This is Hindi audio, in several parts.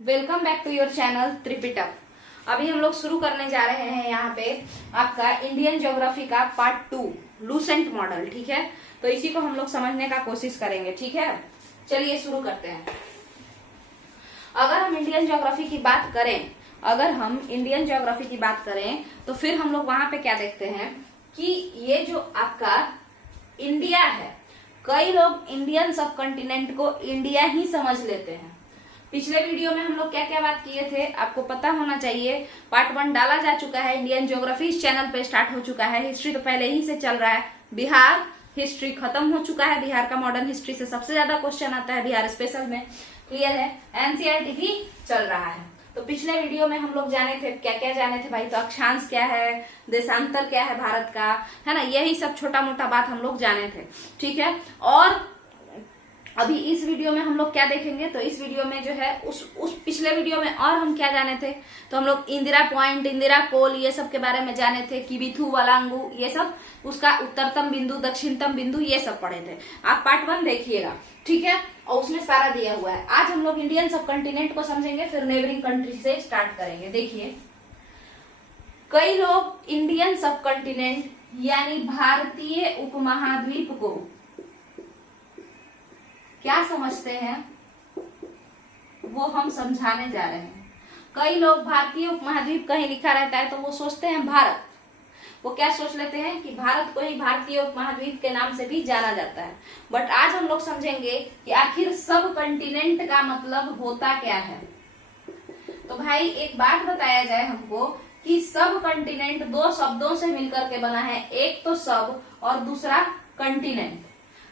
Welcome back to your channel Tripitak. अभी हम लोग शुरू करने जा रहे हैं यहाँ पे आपका इंडियन ज्योग्राफी का पार्ट 2 लूसेंट मॉडल। ठीक है, तो इसी को हम लोग समझने का कोशिश करेंगे। ठीक है, चलिए शुरू करते हैं। अगर हम इंडियन ज्योग्राफी की बात करें तो फिर हम लोग वहां पे क्या देखते हैं कि ये जो आपका इंडिया है, कई लोग इंडियन सब कॉन्टिनेंट को इंडिया ही समझ लेते हैं। पिछले वीडियो में हम लोग क्या क्या बात किए थे आपको पता होना चाहिए। पार्ट 1 डाला जा चुका है, इंडियन ज्योग्राफी इस चैनल पे स्टार्ट हो चुका है। हिस्ट्री तो पहले ही से चल रहा है। बिहार हिस्ट्री खत्म हो चुका है। बिहार का मॉडर्न हिस्ट्री से सबसे ज्यादा क्वेश्चन आता है बिहार स्पेशल में, क्लियर है। एनसीईआरटी भी चल रहा है। तो पिछले वीडियो में हम लोग जाने थे, क्या क्या जाने थे भाई, तो अक्षांश क्या है, देशांतर क्या है भारत का, है ना, यही सब छोटा मोटा बात हम लोग जाने थे। ठीक है, और अभी इस वीडियो में हम लोग क्या देखेंगे, तो इस वीडियो में जो है उस पिछले वीडियो में और हम क्या जाने थे, तो हम लोग इंदिरा पॉइंट, इंदिरा कोल, ये सब के बारे में जाने थे। किबिथु, वलांगू, ये सब उसका उत्तरतम बिंदु, दक्षिणतम बिंदु, ये सब पढ़े थे। आप पार्ट 1 देखिएगा, ठीक है, और उसमें सारा दिया हुआ है। आज हम लोग इंडियन सब कॉन्टिनेंट को समझेंगे, फिर नेबरिंग कंट्री से स्टार्ट करेंगे। देखिए, कई लोग इंडियन सब कॉन्टिनेंट यानी भारतीय उपमहाद्वीप को क्या समझते हैं, वो हम समझाने जा रहे हैं। कई लोग भारतीय उपमहाद्वीप कहीं लिखा रहता है तो वो सोचते हैं भारत, वो क्या सोच लेते हैं कि भारत को ही भारतीय उपमहाद्वीप के नाम से भी जाना जाता है। बट आज हम लोग समझेंगे कि आखिर सब कॉन्टिनेंट का मतलब होता क्या है। तो भाई एक बात बताया जाए हमको कि सब कॉन्टिनेंट दो शब्दों से मिलकर के बना है, एक तो सब और दूसरा कॉन्टिनेंट।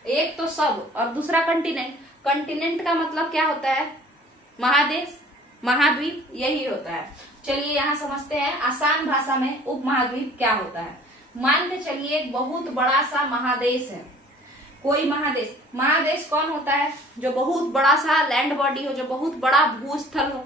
एक तो सब और दूसरा कॉन्टिनेंट। कॉन्टिनेंट का मतलब क्या होता है, महादेश, महाद्वीप, यही होता है। चलिए यहाँ समझते हैं आसान भाषा में उपमहाद्वीप क्या होता है। मान के चलिए एक बहुत बड़ा सा महादेश है, कोई महादेश। महादेश कौन होता है, जो बहुत बड़ा सा लैंड बॉडी हो, जो बहुत बड़ा भूस्थल हो,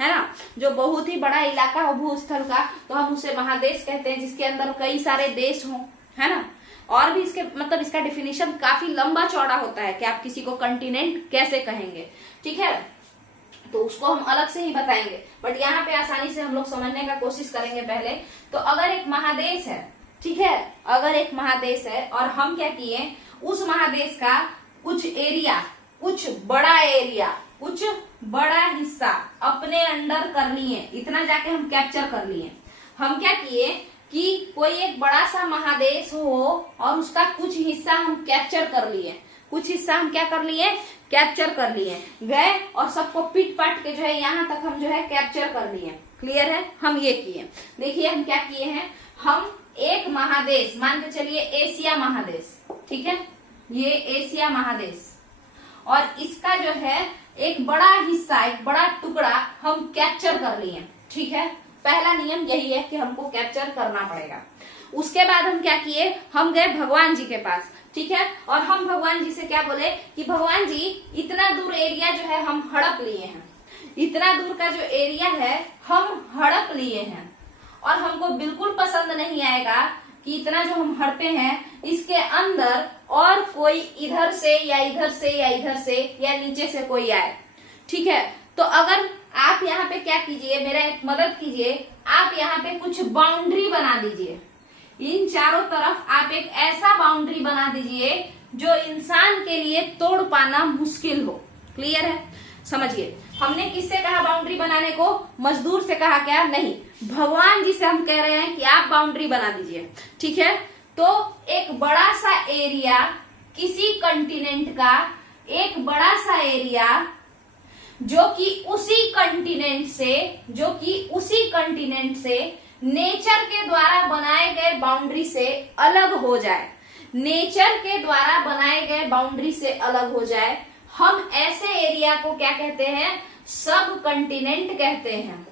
है ना, जो बहुत ही बड़ा इलाका हो भूस्थल का, तो हम उसे महादेश कहते हैं, जिसके अंदर कई सारे देश हो, है ना। और भी इसके मतलब इसका डिफिनीशन काफी लंबा चौड़ा होता है कि आप किसी को कॉन्टिनेंट कैसे कहेंगे। ठीक है, तो उसको हम अलग से ही बताएंगे, बट यहाँ पे आसानी से हम लोग समझने का कोशिश करेंगे। पहले तो अगर एक महादेश है, ठीक है, अगर एक महादेश है और हम क्या किए, उस महादेश का कुछ एरिया, कुछ बड़ा एरिया, कुछ बड़ा हिस्सा अपने अंडर कर लिए, इतना जाके हम कैप्चर कर लिए। हम क्या किए कि कोई एक बड़ा सा महादेश हो और उसका कुछ हिस्सा हम कैप्चर कर लिए, कुछ हिस्सा हम क्या कर लिए, कैप्चर कर लिए, गए और सबको पीट पाट के जो है यहाँ तक हम जो है कैप्चर कर लिए। क्लियर है, हम ये किए। देखिए हम क्या किए हैं, हम एक महादेश मान के चलिए एशिया महादेश, ठीक है, ये एशिया महादेश, और इसका जो है एक बड़ा हिस्सा, एक बड़ा टुकड़ा हम कैप्चर कर लिए। ठीक है, पहला नियम यही है कि हमको कैप्चर करना पड़ेगा। उसके बाद हम क्या किए, हम गए भगवान जी के पास, ठीक है, और हम भगवान जी से क्या बोले कि भगवान जी इतना दूर एरिया जो है हम हड़प लिए हैं, इतना दूर का जो एरिया है हम हड़प लिए हैं, और हमको बिल्कुल पसंद नहीं आएगा कि इतना जो हम हड़पे हैं इसके अंदर और कोई इधर से या इधर से या इधर से या नीचे से कोई आए। ठीक है, तो अगर आप यहाँ पे क्या कीजिए, मेरा एक मदद कीजिए, आप यहाँ पे कुछ बाउंड्री बना दीजिए। इन चारों तरफ आप एक ऐसा बाउंड्री बना दीजिए जो इंसान के लिए तोड़ पाना मुश्किल हो। क्लियर है, समझिए, हमने किससे कहा बाउंड्री बनाने को, मजदूर से कहा क्या, नहीं, भगवान जी से हम कह रहे हैं कि आप बाउंड्री बना दीजिए। ठीक है, तो एक बड़ा सा एरिया, किसी कॉन्टिनेंट का एक बड़ा सा एरिया जो कि उसी कंटिनेंट से नेचर के द्वारा बनाए गए बाउंड्री से अलग हो जाए, नेचर के द्वारा बनाए गए बाउंड्री से अलग हो जाए, हम ऐसे एरिया को क्या कहते हैं, सब कंटिनेंट कहते हैं।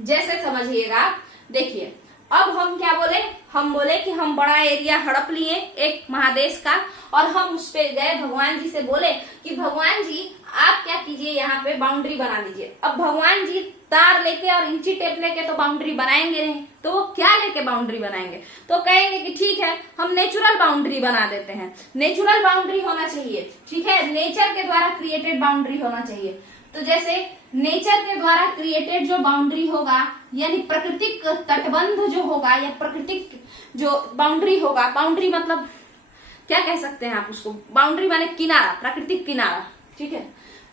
जैसे समझिएगा, देखिए अब हम क्या बोले, हम बोले कि हम बड़ा एरिया हड़प लिए एक महादेश का, और हम उस पे गए भगवान जी से बोले कि भगवान जी आप क्या कीजिए, यहाँ पे बाउंड्री बना दीजिए। अब भगवान जी तार लेके और इंची टेप लेके तो बाउंड्री बनाएंगे नहीं, तो वो क्या लेके बाउंड्री बनाएंगे, तो कहेंगे कि ठीक है हम नेचुरल बाउंड्री बना देते हैं। नेचुरल बाउंड्री होना चाहिए, ठीक है, नेचर के द्वारा क्रिएटेड बाउंड्री होना चाहिए। तो जैसे नेचर के द्वारा क्रिएटेड जो बाउंड्री होगा, यानी प्राकृतिक तटबंध जो होगा या प्राकृतिक जो बाउंड्री होगा, बाउंड्री मतलब क्या कह सकते हैं आप उसको, बाउंड्री माने किनारा, प्राकृतिक किनारा, ठीक है।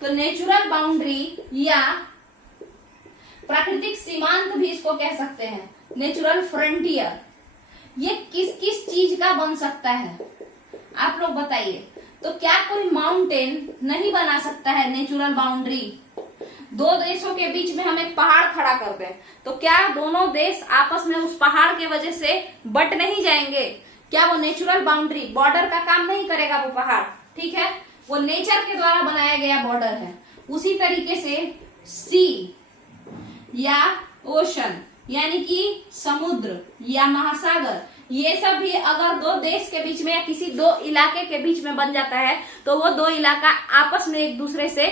तो नेचुरल बाउंड्री या प्राकृतिक सीमांत भी इसको कह सकते हैं, नेचुरल फ्रंटियर। ये किस किस चीज का बन सकता है आप लोग बताइए। तो क्या कोई माउंटेन नहीं बना सकता है नेचुरल बाउंड्री? दो देशों के बीच में हम एक पहाड़ खड़ा कर दें तो क्या दोनों देश आपस में उस पहाड़ के वजह से बट नहीं जाएंगे? क्या वो नेचुरल बाउंड्री बॉर्डर का काम नहीं करेगा? वो पहाड़, ठीक है, वो नेचर के द्वारा बनाया गया बॉर्डर है। उसी तरीके से सी या ओशन यानी कि समुद्र या महासागर, ये सब भी अगर दो देश के बीच में या किसी दो इलाके के बीच में बन जाता है तो वो दो इलाका आपस में एक दूसरे से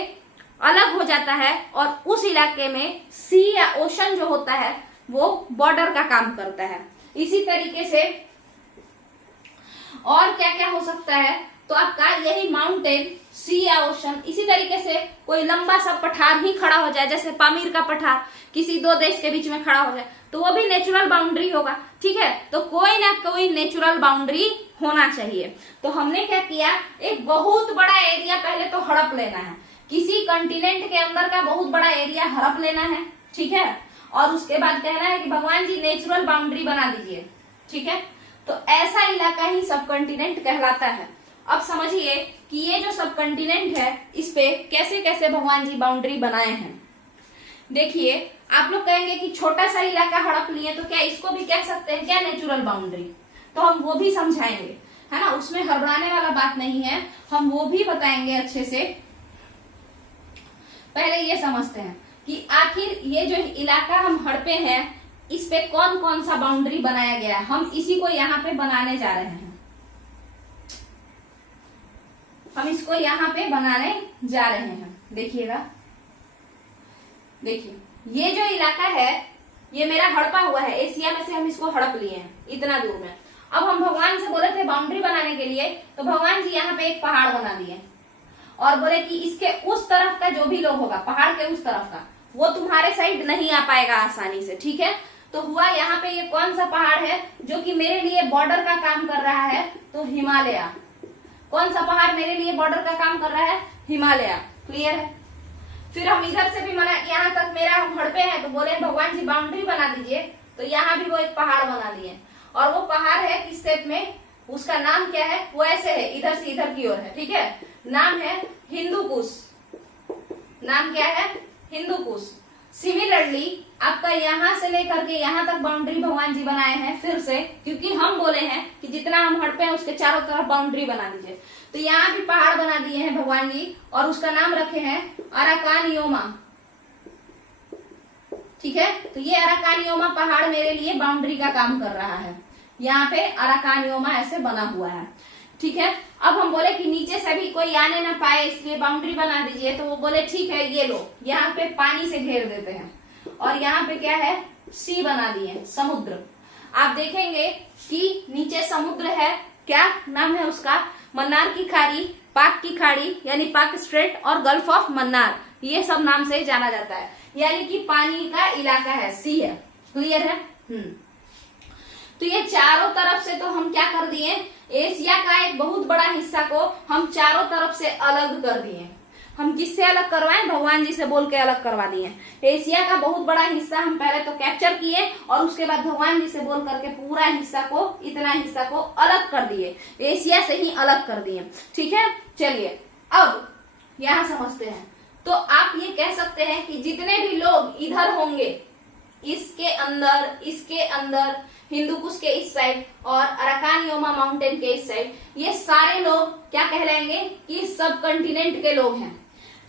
अलग हो जाता है और उस इलाके में सी या ओशन जो होता है वो बॉर्डर का काम करता है। इसी तरीके से और क्या क्या हो सकता है? तो आपका यही माउंटेन, सी या ओशन। इसी तरीके से कोई लंबा सा पठार ही खड़ा हो जाए, जैसे पामीर का पठार किसी दो देश के बीच में खड़ा हो जाए तो वो भी नेचुरल बाउंड्री होगा, ठीक है। तो कोई ना कोई नेचुरल बाउंड्री होना चाहिए। तो हमने क्या किया, एक बहुत बड़ा एरिया पहले तो हड़प लेना है, किसी कंटिनेंट के अंदर का बहुत बड़ा एरिया हड़प लेना है, ठीक है। और उसके बाद कहना है कि भगवान जी नेचुरल बाउंड्री बना दीजिए, ठीक है। तो ऐसा इलाका ही सब कंटिनेंट कहलाता है। अब समझिए कि ये जो सब कंटिनेंट है इस पे कैसे कैसे भगवान जी बाउंड्री बनाए हैं। देखिए, आप लोग कहेंगे कि छोटा सा इलाका हड़प लिए तो क्या इसको भी कह सकते हैं क्या नेचुरल बाउंड्री? तो हम वो भी समझाएंगे, है ना, उसमें हड़बड़ाने वाला बात नहीं है, हम वो भी बताएंगे अच्छे से। पहले ये समझते हैं कि आखिर ये जो इलाका हम हड़पे हैं इस पे कौन कौन सा बाउंड्री बनाया गया है। हम इसी को यहाँ पे बनाने जा रहे हैं, हम इसको यहाँ पे बनाने जा रहे हैं। देखिएगा, देखिए ये जो इलाका है ये मेरा हड़पा हुआ है, एशिया में से हम इसको हड़प लिए हैं इतना दूर में। अब हम भगवान से बोले थे बाउंड्री बनाने के लिए, तो भगवान जी यहाँ पे एक पहाड़ बना दिए और बोले कि इसके उस तरफ का जो भी लोग होगा, पहाड़ के उस तरफ का, वो तुम्हारे साइड नहीं आ पाएगा आसानी से, ठीक है। तो हुआ यहाँ पे ये कौन सा पहाड़ है जो कि मेरे लिए बॉर्डर का काम कर रहा है? तो हिमालय। कौन सा पहाड़ मेरे लिए बॉर्डर का काम कर रहा है? हिमालय। क्लियर है। फिर हम इधर से भी मना, यहाँ तक मेरा हम हड़पे हैं तो बोले भगवान जी बाउंड्री बना दीजिए, तो यहाँ भी वो एक पहाड़ बना दिए और वो पहाड़ है किस शेप में, उसका नाम क्या है? वो ऐसे है, इधर से इधर की ओर है, ठीक है। नाम है हिंदू कुश। नाम क्या है? हिंदू कुश। सिमिलरली आपका यहाँ से लेकर के यहाँ तक बाउंड्री भगवान जी बनाए हैं फिर से, क्योंकि हम बोले हैं कि जितना हम हड़पे हैं उसके चारों तरफ बाउंड्री बना दीजिए। तो यहाँ भी पहाड़ बना दिए हैं भगवान जी और उसका नाम रखे हैं अराकानियोमा, ठीक है। तो ये अराकानियोमा पहाड़ मेरे लिए बाउंड्री का काम कर रहा है, यहाँ पे अराकानियोमा ऐसे बना हुआ है, ठीक है। अब हम बोले कि नीचे से भी कोई आने ना पाए इसलिए बाउंड्री बना दीजिए, तो वो बोले ठीक है, ये लो, यहाँ पे पानी से घेर देते हैं और यहाँ पे क्या है? सी बना दिए, समुद्र। आप देखेंगे कि नीचे समुद्र है, क्या नाम है उसका? मन्नार की खाड़ी, पाक की खाड़ी यानी पाक स्ट्रेट और गल्फ ऑफ मन्नार, ये सब नाम से जाना जाता है, यानी कि पानी का इलाका है, सी है। क्लियर है? तो ये चारों तरफ से तो हम क्या कर दिए, एशिया का एक बहुत बड़ा हिस्सा को हम चारों तरफ से अलग कर दिए। हम किससे अलग करवाएं? भगवान जी से बोल के अलग करवा दिए। एशिया का बहुत बड़ा हिस्सा हम पहले तो कैप्चर किए और उसके बाद भगवान जी से बोल करके पूरा हिस्सा को, इतना हिस्सा को अलग कर दिए, एशिया से ही अलग कर दिए, ठीक है। चलिए अब यहाँ समझते हैं। तो आप ये कह सकते हैं कि जितने भी लोग इधर होंगे, इसके अंदर हिंदू कुश के इस साइड और अराकानियोमा माउंटेन के इस साइड, ये सारे लोग क्या कहलाएंगे कि सब कंटिनेंट के लोग हैं,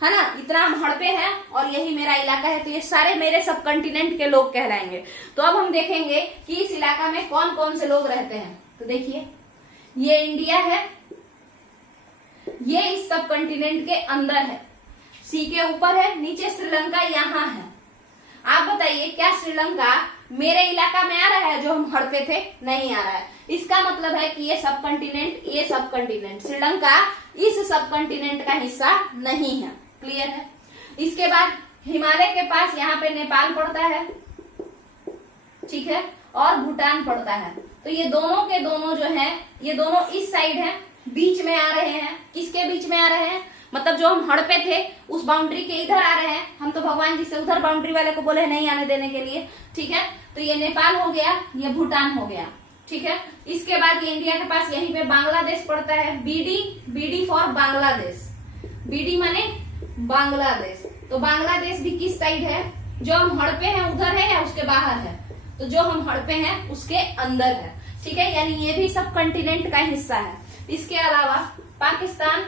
है ना। इतना हम हड़पे हैं और यही मेरा इलाका है, तो ये सारे मेरे सब कंटिनेंट के लोग कहलाएंगे। तो अब हम देखेंगे कि इस इलाका में कौन कौन से लोग रहते हैं। तो देखिए, ये इंडिया है, ये इस सब कंटिनेंट के अंदर है, सी के ऊपर है, नीचे श्रीलंका यहाँ है। आप बताइए क्या श्रीलंका मेरे इलाका में आ रहा है जो हम हड़पे थे? नहीं आ रहा है। इसका मतलब है कि ये सब कंटिनेंट, श्रीलंका इस सब कंटिनेंट का हिस्सा नहीं है। क्लियर है? इसके बाद हिमालय के पास यहाँ पे नेपाल पड़ता है, ठीक है, और भूटान पड़ता है। तो ये दोनों के दोनों जो है, ये दोनों इस साइड है, बीच में आ रहे हैं। किसके बीच में आ रहे हैं? मतलब जो हम हड़पे थे उस बाउंड्री के इधर आ रहे हैं। हम तो भगवान जी से उधर बाउंड्री वाले को बोले नहीं आने देने के लिए, ठीक है। तो ये नेपाल हो गया, ये भूटान हो गया, ठीक है। इसके बाद ये इंडिया के पास यहीं पे बांग्लादेश पड़ता है, BD, BD for Bangladesh, BD माने बांग्लादेश। तो बांग्लादेश भी किस साइड है? जो हम हड़पे हैं उधर है या उसके बाहर है? तो जो हम हड़पे हैं उसके अंदर है, ठीक है। यानी ये भी सब कंटिनेंट का हिस्सा है। इसके अलावा पाकिस्तान,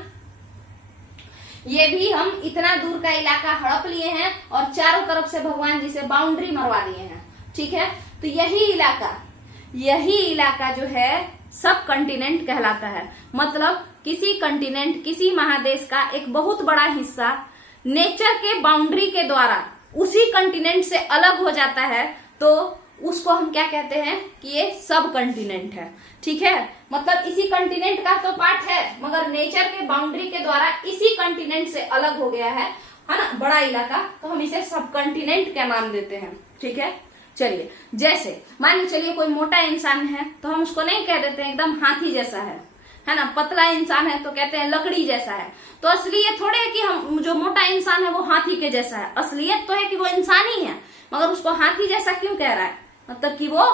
ये भी हम इतना दूर का इलाका हड़प लिए हैं और चारों तरफ से भगवान जी से बाउंड्री मरवा लिए हैं, ठीक है। तो यही इलाका जो है सब कंटिनेंट कहलाता है। मतलब किसी कंटिनेंट, किसी महादेश का एक बहुत बड़ा हिस्सा नेचर के बाउंड्री के द्वारा उसी कंटिनेंट से अलग हो जाता है, तो उसको हम क्या कहते हैं कि ये सब कंटिनेंट है, ठीक है। मतलब इसी कंटिनेंट का तो पार्ट है, मगर नेचर के बाउंड्री के द्वारा इसी कंटिनेंट से अलग हो गया है ना, बड़ा इलाका। तो हम इसे सब कंटिनेंट का नाम देते हैं, ठीक है। चलिए, जैसे मान लीजिए चलिए कोई मोटा इंसान है तो हम उसको नहीं कह देते हैं एकदम हाथी जैसा है ना। पतला इंसान है तो कहते हैं लकड़ी जैसा है। तो असलियत थोड़े है कि हम जो मोटा इंसान है वो हाथी के जैसा है, असलियत तो है कि वो इंसान ही है, मगर उसको हाथी जैसा क्यों कह रहा है? मतलब कि वो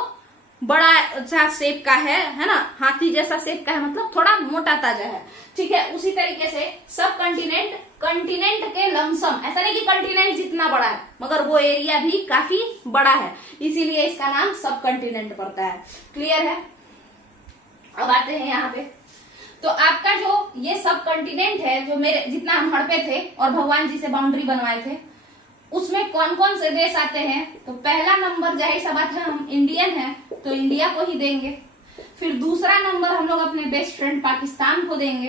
बड़ा सा शेप का है ना, हाथी जैसा शेप का है, मतलब थोड़ा मोटा ताजा है, ठीक है। उसी तरीके से सब कंटिनेंट, कंटिनेंट के लमसम, ऐसा नहीं कि कंटिनेंट जितना बड़ा है, मगर वो एरिया भी काफी बड़ा है, इसीलिए इसका नाम सब कंटिनेंट पड़ता है। क्लियर है? अब आते हैं यहाँ पे। तो आपका जो ये सब कंटिनेंट है, जो मेरे जितना हम हड़पे थे और भगवान जी से बाउंड्री बनवाए थे, उसमें कौन कौन से देश आते हैं? तो पहला नंबर जाहिर सा बात है, हम इंडियन हैं तो इंडिया को ही देंगे। फिर दूसरा नंबर हम लोग अपने बेस्ट फ्रेंड पाकिस्तान को देंगे।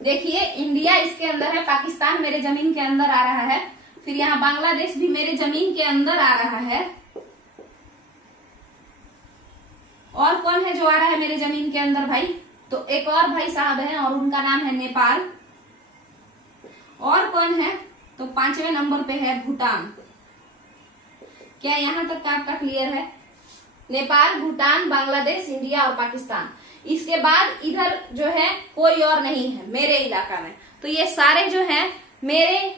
देखिए, इंडिया इसके अंदर है, पाकिस्तान मेरे जमीन के अंदर आ रहा है, फिर यहाँ बांग्लादेश भी मेरे जमीन के अंदर आ रहा है। और कौन है जो आ रहा है मेरे जमीन के अंदर भाई? तो एक और भाई साहब हैं और उनका नाम है नेपाल। और कौन है? तो 5वें नंबर पे है भूटान। क्या यहां तक का आपका क्लियर है? नेपाल, भूटान, बांग्लादेश, इंडिया और पाकिस्तान। इसके बाद इधर जो है कोई और नहीं है मेरे इलाका में। तो ये सारे जो हैं मेरे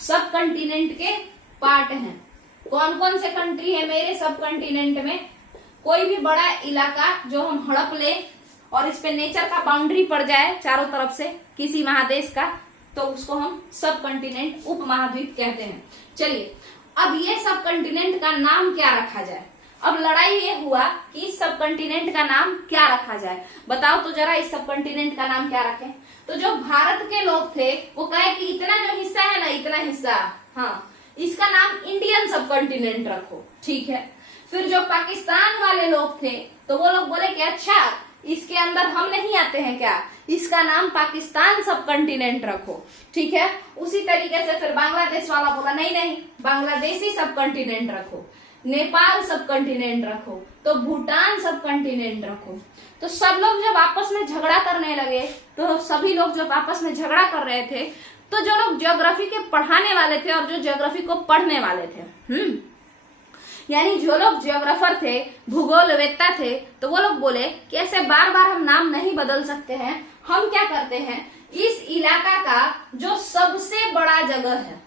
सब कंटिनेंट के पार्ट हैं। कौन कौन से कंट्री है मेरे सब कंटिनेंट में? कोई भी बड़ा इलाका जो हम हड़प ले और इस पे नेचर का बाउंड्री पड़ जाए चारों तरफ से किसी महादेश का, तो उसको हम सब कंटिनेंट, उप महाद्वीप कहते हैं। चलिए, अब ये सब कंटिनेंट का नाम क्या रखा जाए? अब लड़ाई ये हुआ कि इस सब कंटिनेंट का नाम क्या रखा जाए। बताओ तो जरा, इस सब कंटिनेंट का नाम क्या रखें? तो जो भारत के लोग थे वो कहे कि इतना जो हिस्सा है ना, इतना हिस्सा, हाँ, इसका नाम इंडियन सब कंटिनेंट रखो, ठीक है। फिर जो पाकिस्तान वाले लोग थे तो वो लोग बोले कि अच्छा, इसके अंदर हम नहीं आते हैं क्या, इसका नाम पाकिस्तान सब कंटिनेंट रखो, ठीक है। उसी तरीके से फिर बांग्लादेश वाला बोला नहीं नहीं, बांग्लादेशी सब कंटिनेंट रखो, नेपाल सब कंटिनेंट रखो, तो भूटान सब कंटिनेंट रखो। तो सब लोग जब आपस में झगड़ा करने लगे, तो सभी लोग जब आपस में झगड़ा कर रहे थे, तो जो लोग ज्योग्राफी के पढ़ाने वाले थे और जो ज्योग्राफी को पढ़ने वाले थे, यानी जो लोग ज्योग्राफर थे, भूगोलवेत्ता थे, तो वो लोग बोले कि ऐसे बार बार हम नाम नहीं बदल सकते हैं। हम क्या करते हैं, इस इलाका का जो सबसे बड़ा जगह है,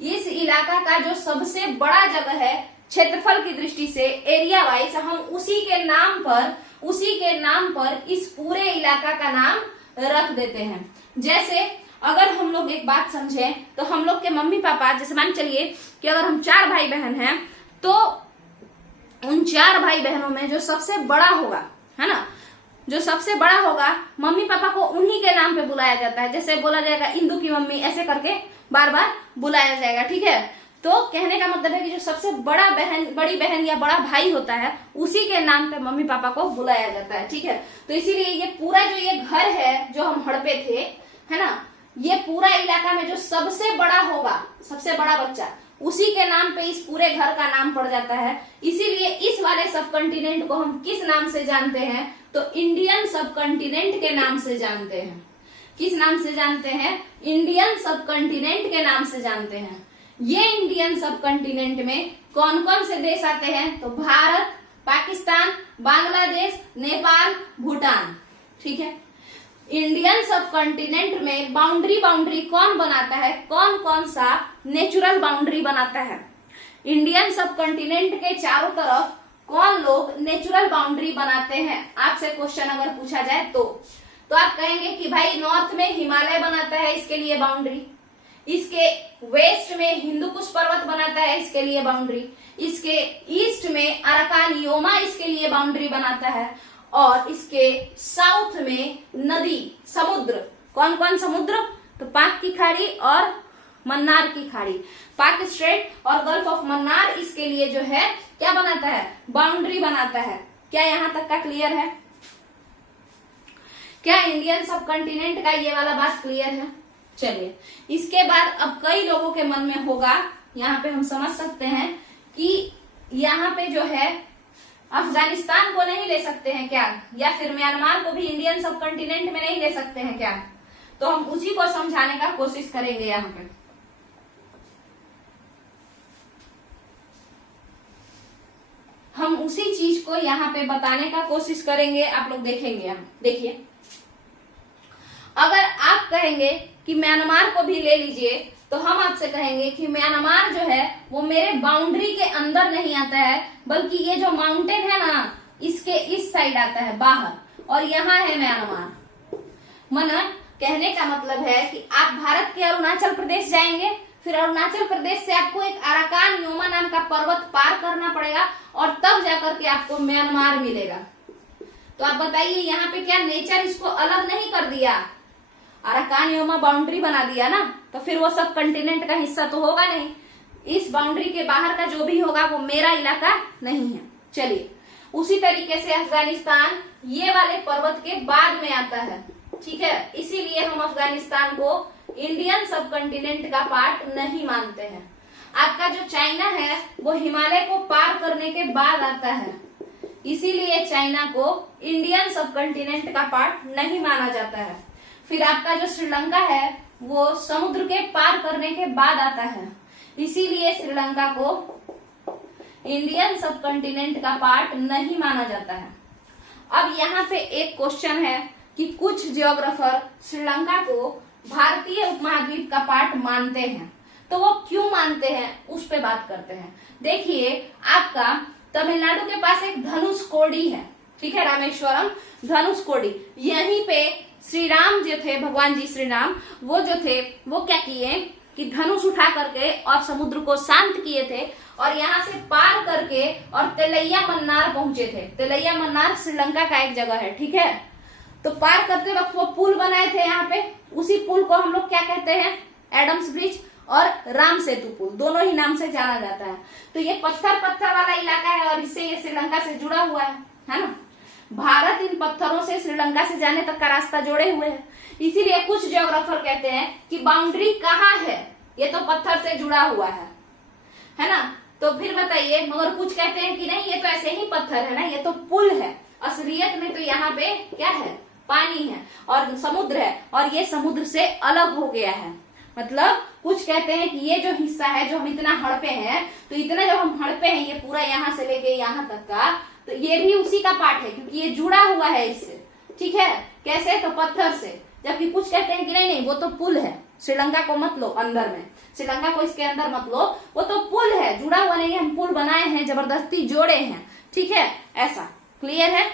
इस इलाका का जो सबसे बड़ा जगह है क्षेत्रफल की दृष्टि से, एरिया वाइज, हम उसी के नाम पर इस पूरे इलाका का नाम रख देते हैं। जैसे अगर हम लोग एक बात समझें, तो हम लोग के मम्मी पापा, जैसे मान चलिए कि अगर हम 4 भाई बहन हैं, तो उन 4 भाई बहनों में जो सबसे बड़ा होगा, है ना, जो सबसे बड़ा होगा, मम्मी पापा को उन्हीं के नाम पे बुलाया जाता है। जैसे बोला जाएगा इंदू की मम्मी, ऐसे करके बार बार बुलाया जाएगा, ठीक है। तो कहने का मतलब है कि जो सबसे बड़ी बहन या बड़ा भाई होता है, उसी के नाम पे मम्मी पापा को बुलाया जाता है, ठीक है। तो इसीलिए ये पूरा जो ये घर है जो हम हड़पे थे, है ना, ये पूरा इलाका में जो सबसे बड़ा होगा, सबसे बड़ा बच्चा, उसी के नाम पे इस पूरे घर का नाम पड़ जाता है। इसीलिए इस वाले सब कंटिनेंट को हम किस नाम से जानते हैं? तो इंडियन सब कंटिनेंट के नाम से जानते हैं। किस नाम से जानते हैं? इंडियन सब कॉन्टिनेंट के नाम से जानते हैं। ये इंडियन सब कॉन्टिनेंट में कौन कौन से देश आते हैं? तो भारत, पाकिस्तान, बांग्लादेश, नेपाल, भूटान। ठीक है। इंडियन सब कॉन्टिनेंट में बाउंड्री कौन बनाता है? कौन कौन सा नेचुरल बाउंड्री बनाता है? इंडियन सब कॉन्टिनेंट के चारों तरफ कौन लोग नेचुरल बाउंड्री बनाते हैं? आपसे क्वेश्चन अगर पूछा जाए तो आप कहेंगे कि भाई नॉर्थ में हिमालय बनाता है, इसके लिए बाउंड्री। इसके वेस्ट में हिंदुकुश पर्वत बनाता है, इसके लिए बाउंड्री। इसके ईस्ट में अराकान योमा इसके लिए बाउंड्री बनाता है। और इसके साउथ में नदी, समुद्र, कौन कौन समुद्र? तो पाक की खाड़ी और मन्नार की खाड़ी, पाक स्ट्रेट और गल्फ ऑफ मन्नार इसके लिए जो है क्या बनाता है? बाउंड्री बनाता है। क्या यहां तक का क्लियर है? क्या इंडियन सब कॉन्टिनेंट का ये वाला बात क्लियर है? चलिए, इसके बाद अब कई लोगों के मन में होगा, यहाँ पे हम समझ सकते हैं कि यहाँ पे जो है अफगानिस्तान को नहीं ले सकते हैं क्या, या फिर म्यांमार को भी इंडियन सब कॉन्टिनेंट में नहीं ले सकते हैं क्या? तो हम उसी को समझाने का कोशिश करेंगे। यहाँ पे हम उसी चीज को यहाँ पे बताने का कोशिश करेंगे, आप लोग देखेंगे। हम देखिए, अगर आप कहेंगे कि म्यांमार को भी ले लीजिए, तो हम आपसे कहेंगे कि म्यांमार जो है वो मेरे बाउंड्री के अंदर नहीं आता है, बल्कि ये जो माउंटेन है ना, इसके इस साइड आता है बाहर, और यहाँ है म्यांमार। मना कहने का मतलब है कि आप भारत के अरुणाचल प्रदेश जाएंगे, फिर अरुणाचल प्रदेश से आपको एक अराकान योमा नाम का पर्वत पार करना पड़ेगा, और तब जाकर के आपको म्यांमार मिलेगा। तो आप बताइए, यहाँ पे क्या नेचर इसको अलग नहीं कर दिया? अराकान योमा बाउंड्री बना दिया ना, तो फिर वो सब कॉन्टिनेंट का हिस्सा तो होगा नहीं। इस बाउंड्री के बाहर का जो भी होगा वो मेरा इलाका नहीं है। चलिए, उसी तरीके से अफगानिस्तान ये वाले पर्वत के बाद में आता है। ठीक है, इसीलिए हम अफगानिस्तान को इंडियन सब कॉन्टिनेंट का पार्ट नहीं मानते हैं। आपका जो चाइना है वो हिमालय को पार करने के बाद आता है, इसीलिए चाइना को इंडियन सब कॉन्टिनेंट का पार्ट नहीं माना जाता है। फिर आपका जो श्रीलंका है वो समुद्र के पार करने के बाद आता है, इसीलिए श्रीलंका को इंडियन सब कॉन्टिनेंट का पार्ट नहीं माना जाता है। अब यहाँ पे एक क्वेश्चन है कि कुछ जियोग्राफर श्रीलंका को भारतीय उपमहाद्वीप का पार्ट मानते हैं, तो वो क्यों मानते हैं उस पे बात करते हैं। देखिए, आपका तमिलनाडु के पास एक धनुषकोडी है, ठीक है, रामेश्वरम धनुषकोडी। यहीं पे श्री राम जो थे, भगवान जी श्री राम, वो जो थे वो क्या किए कि धनुष उठा करके और समुद्र को शांत किए थे, और यहाँ से पार करके और तेलैया मन्नार पहुंचे थे। तेलैया मन्नार श्रीलंका का एक जगह है, ठीक है। तो पार करते वक्त वो पुल बनाए थे यहाँ पे, उसी पुल को हम लोग क्या कहते हैं? एडम्स ब्रिज और राम सेतु पुल, दोनों ही नाम से जाना जाता है। तो ये पत्थर वाला इलाका है, और इससे ये श्रीलंका से जुड़ा हुआ है ना। भारत इन पत्थरों से श्रीलंका से जाने तक का रास्ता जोड़े हुए है। इसीलिए कुछ जियोग्राफर कहते हैं कि बाउंड्री कहाँ है, ये तो पत्थर से जुड़ा हुआ है ना। तो फिर बताइए, मगर कुछ कहते हैं कि नहीं, ये तो ऐसे ही पत्थर है ना, ये तो पुल है। असलियत में तो यहाँ पे क्या है? पानी है और समुद्र है, और ये समुद्र से अलग हो गया है। मतलब कुछ कहते हैं कि ये जो हिस्सा है जो हम इतना हड़पे हैं, तो इतना जब हम हड़पे हैं, ये पूरा यहाँ से लेके यहाँ तक का, तो ये भी उसी का पार्ट है, क्योंकि ये जुड़ा हुआ है इससे। ठीक है, कैसे? तो पत्थर से। जबकि कुछ कहते हैं कि नहीं, वो तो पुल है, श्रीलंका को मत लो अंदर में, श्रीलंका को इसके अंदर मत लो, वो तो पुल है, जुड़ा हुआ नहीं है, हम पुल बनाए हैं, जबरदस्ती जोड़े हैं। ठीक है, ऐसा क्लियर है।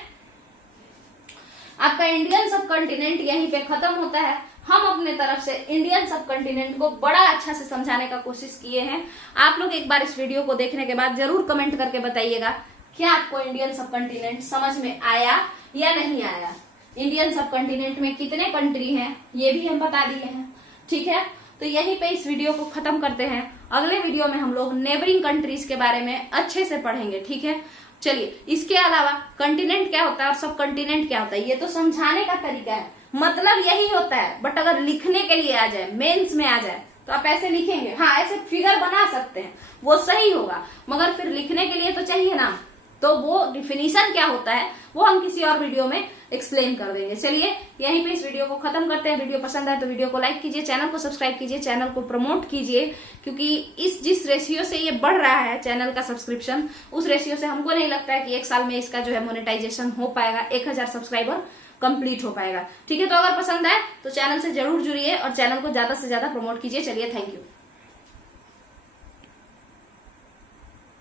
आपका इंडियन सब कॉन्टिनेंट यहीं पे खत्म होता है। हम अपने तरफ से इंडियन सब कॉन्टिनेंट को बड़ा अच्छा से समझाने का कोशिश किए हैं। आप लोग एक बार इस वीडियो को देखने के बाद जरूर कमेंट करके बताइएगा, क्या आपको इंडियन सब कॉन्टिनेंट समझ में आया या नहीं आया। इंडियन सब कॉन्टिनेंट में कितने कंट्री हैं ये भी हम बता दिए हैं। ठीक है, तो यहीं पे इस वीडियो को खत्म करते हैं। अगले वीडियो में हम लोग नेबरिंग कंट्रीज के बारे में अच्छे से पढ़ेंगे। ठीक है, चलिए, इसके अलावा कंटिनेंट क्या होता है और सब कंटिनेंट क्या होता है, ये तो समझाने का तरीका है, मतलब यही होता है। बट अगर लिखने के लिए आ जाए, मेंस में आ जाए, तो आप ऐसे लिखेंगे, हाँ ऐसे फिगर बना सकते हैं, वो सही होगा, मगर फिर लिखने के लिए तो चाहिए ना। तो वो डिफिनीशन क्या होता है वो हम किसी और वीडियो में एक्सप्लेन कर देंगे। चलिए यहीं पे इस वीडियो को खत्म करते हैं। वीडियो पसंद आए तो वीडियो को लाइक कीजिए, चैनल को सब्सक्राइब कीजिए, चैनल को प्रमोट कीजिए, क्योंकि इस जिस रेशियो से ये बढ़ रहा है चैनल का सब्सक्रिप्शन, उस रेशियो से हमको नहीं लगता है कि 1 साल में इसका जो है मोनेटाइजेशन हो पाएगा, 1000 सब्सक्राइबर कंप्लीट हो पाएगा। ठीक है, तो अगर पसंद आए तो चैनल से जरूर जुड़िए और चैनल को ज्यादा से ज्यादा प्रमोट कीजिए। चलिए, थैंक यू।